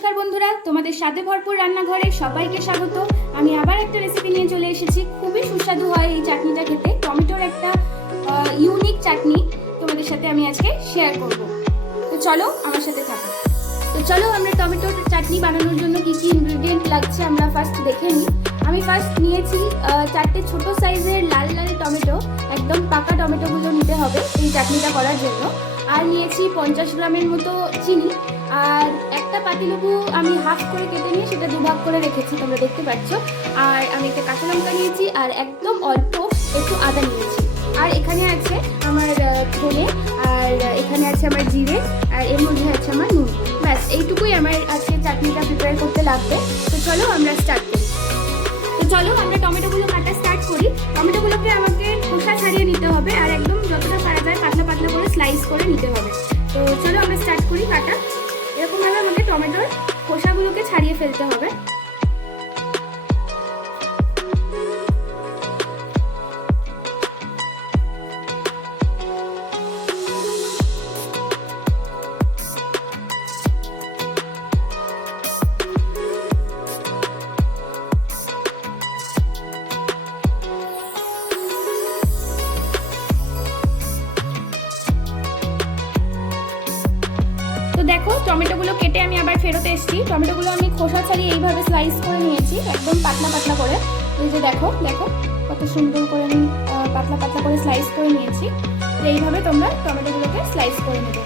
নমস্কার বন্ধুরা, তোমাদের স্বাদে ভরপুর রান্নাঘরে সবাইকে স্বাগত। আমি আবার একটা রেসিপি নিয়ে চলে এসেছি। খুবই সুস্বাদু হয় এই চাটনিটা খেতে। টমেটোর একটা ইউনিক চাটনি তোমাদের সাথে আমি আজকে শেয়ার করব। তো চলো আমার সাথে থাকো। তো চলো আমরা টমেটোর চাটনি বানানোর জন্য কি কি ইনগ্রেডিয়েন্ট লাগছে আমরা ফার্স্ট দেখে নিই। আমি ফার্স্ট নিয়েছি 4টে ছোট সাইজের লাল লাল টমেটো। একদম পাকা টমেটোগুলো নিতে হবে এই চাটনিটা করার জন্য। আর নিয়েছি 50 গ্রামের মতো চিনি। আর একটা পাতিলেবু আমি হাফ করে কেটে নিয়ে সেটা দুভাগ করে রেখেছি, তোমরা দেখতে পাচ্ছ। আর আমি একটা কাঁচা লঙ্কা নিয়েছি আর একদম অল্প একটু আদা নিয়েছি। আর এখানে আছে আমার ধনে, আর এখানে আছে আমার জিরে, আর এর মধ্যে আছে আমার নুন। ব্যাস এইটুকুই আমার আজকে চাটনিটা প্রিপেয়ার করতে লাগবে। তো চলো আমরা স্টার্ট করি। তো চলো আমরা টমেটোগুলো কাটা স্টার্ট করি। টমেটোগুলোকে আমাকে খোসা ছাড়িয়ে নিতে হবে আর একদম যতটা পারা যায় পাতলা পাতলা করে স্লাইস করে নিতে হবে। তো চলো আমরা স্টার্ট করি কাটা। এরকমভাবে আমাকে টমেটোর খোসাগুলোকে ছাড়িয়ে ফেলতে হবে। তো দেখো টমেটোগুলো কেটে আমি আবার ফেরত এসেছি। টমেটোগুলো আমি খোসা ছাড়িয়ে এইভাবে স্লাইস করে নিয়েছি, একদম পাতলা পাতলা করে। এই যে দেখো দেখো কত সুন্দর করে আমি পাতলা পাতলা করে স্লাইস করে নিয়েছি। তো এইভাবে তোমরা টমেটোগুলোকে স্লাইস করে নেবে।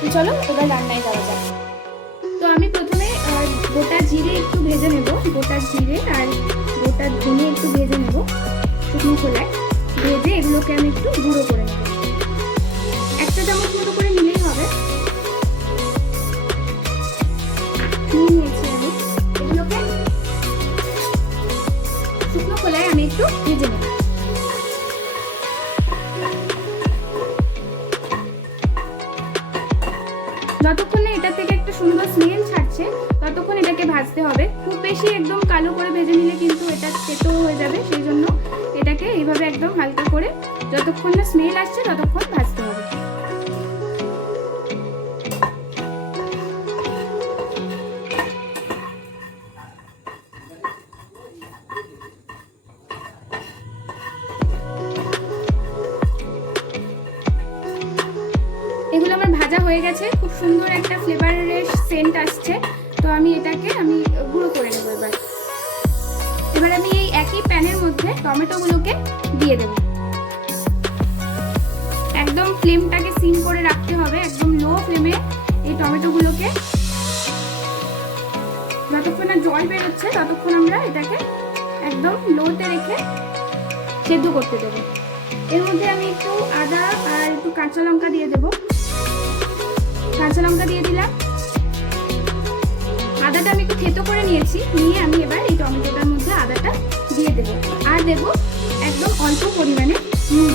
তো চলো এবার রান্নায় যাওয়া যাক। তো আমি প্রথমে গোটা জিরে একটু ভেজে নেব, গোটা জিরে আর গোটা ধনে একটু ভেজে নেব শুকনো খোলায়। ভেজে এগুলোকে আমি একটু গুঁড়ো করে নেব। 1 চা চামচ মতো করে নিলেই হবে। নিয়েছি আমি এগুলোকে শুকনো খোলায় আমি একটু ভেজে নেব। যতক্ষণ না এটা থেকে একটা সুন্দর স্মেল ছাড়ছে ততক্ষণ এটাকে ভাজতে হবে। খুব বেশি একদম কালো করে ভেজে নিলে কিন্তু এটা তেতো হয়ে যাবে, সেই জন্য এটাকে এইভাবে একদম হালকা করে যতক্ষণ না স্মেল আসছে ততক্ষণ ভাজতে হবে। এগুলো আমার ভাজা হয়ে গেছে, খুব সুন্দর একটা ফ্লেভারের সেন্ট আসছে। তো আমি এটাকে গুঁড়ো করে নেব। এবার আমি এই একই প্যানের মধ্যে টমেটোগুলোকে দিয়ে দেব। একদম ফ্লেমটাকে সিম করে রাখতে হবে, একদম লো ফ্লেমে এই টমেটোগুলোকে যতক্ষণ না জল বেরোচ্ছে ততক্ষণ আমরা এটাকে একদম লোতে রেখে সেদ্ধ করতে দেবো। এর মধ্যে আমি একটু আদা আর একটু কাঁচা লঙ্কা দিয়ে দেবো। কাঁচা লঙ্কা দিয়ে দিলাম। আদাটা আমি একটু থেতো করে নিয়েছি, নিয়ে আমি এবার এই টমেটোটার মধ্যে আদাটা দিয়ে দেবো। আর দেবো একদম অল্প পরিমাণে নুন।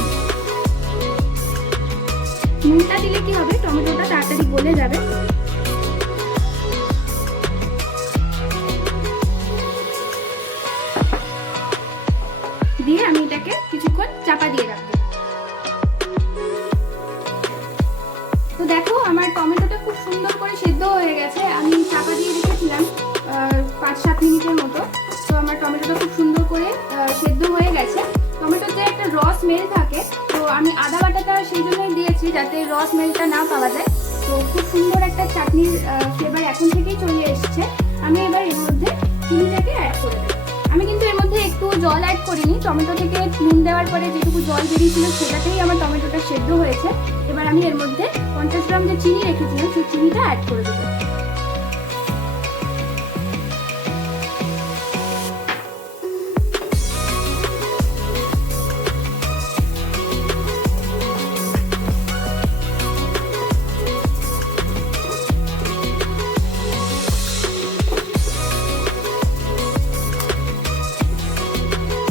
নুনটা দিলে কি হবে, টমেটোটা তাড়াতাড়ি গলে যাবে। দিয়ে আমি এটাকে কিছুক্ষণ চাপা দিয়ে রাখবো। তো দেখো আমার টমেটোটা খুব সুন্দর করে সেদ্ধ হয়ে গেছে। আমি চাপা দিয়ে রেখেছিলাম 5-7 মিনিটের মতো। তো আমার টমেটোটা খুব সুন্দর করে সেদ্ধ হয়ে গেছে। টমেটোতে একটা র স্মেল থাকে, তো আমি আদা বাটাটা সেই জন্যই দিয়েছি যাতে র স্মেলটা না পাওয়া যায়। তো খুব সুন্দর একটা চাটনির ফ্লেভার এখন থেকেই চলে এসছে। আমি এবার এর মধ্যে চিনিটাকে অ্যাড করে দেবো। আমি কিন্তু এর মধ্যে একটু জল অ্যাড করিনি। টমেটো থেকে নুন দেওয়ার পরে যেটুকু জল বেরিয়েছিল সেটাতেই আমার টমেটোটা সেদ্ধ হয়েছে। এবার আমি এর মধ্যে 50 গ্রাম যে চিনি রেখেছিলাম সেই চিনিটা অ্যাড করে দেবো।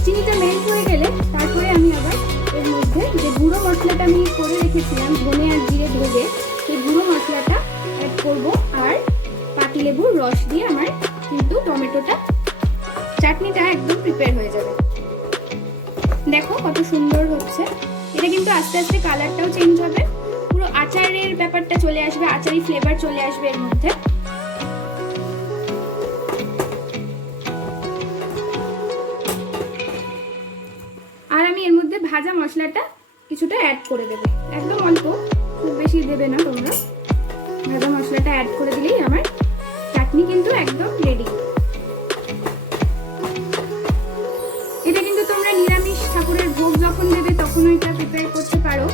চিনিটা মেল্ট হয়ে গেলে তারপরে আমি আবার এর মধ্যে যে গুঁড়ো মশলাটা আমি করে রেখেছিলাম ধনে আর জিরে ভেজে, সেই গুঁড়ো মশলাটা অ্যাড করবো। আর পাতিলেবুর রস দিয়ে আমার কিন্তু টমেটোটা চাটনিটা একদম প্রিপেয়ার হয়ে যাবে। দেখো কত সুন্দর হচ্ছে। এটা কিন্তু আস্তে আস্তে কালারটাও চেঞ্জ হবে, পুরো আচারের ব্যাপারটা চলে আসবে, আচারি ফ্লেভার চলে আসবে এর মধ্যে। মশলাটা কিছুটা অ্যাড করে দেবে, একদম অল্প, খুব বেশি দেবে না তোমরা। ভাজা মশলাটা অ্যাড করে দিলেই আমার চাটনি কিন্তু একদম রেডি। এটা কিন্তু তোমরা নিরামিষ ঠাকুরের ভোগ যখন দেবে তখনও এটা প্রিপেয়ার করতে পারো,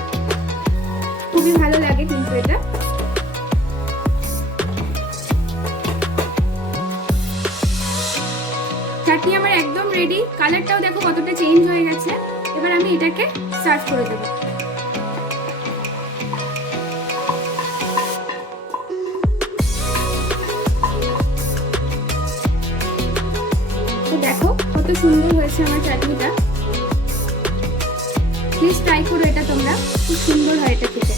খুবই ভালো লাগে কিন্তু এটা। চাটনি আমার একদম রেডি, কালারটাও দেখো কতটা চেঞ্জ হয়ে গেছে। এবার আমি এটাকে সার্ভ করে দেবো। তো দেখো কত সুন্দর হয়েছে আমার চাটনিটা, প্লিজ ট্রাই করো এটা তোমরা, খুব সুন্দর হয় এটা খেতে।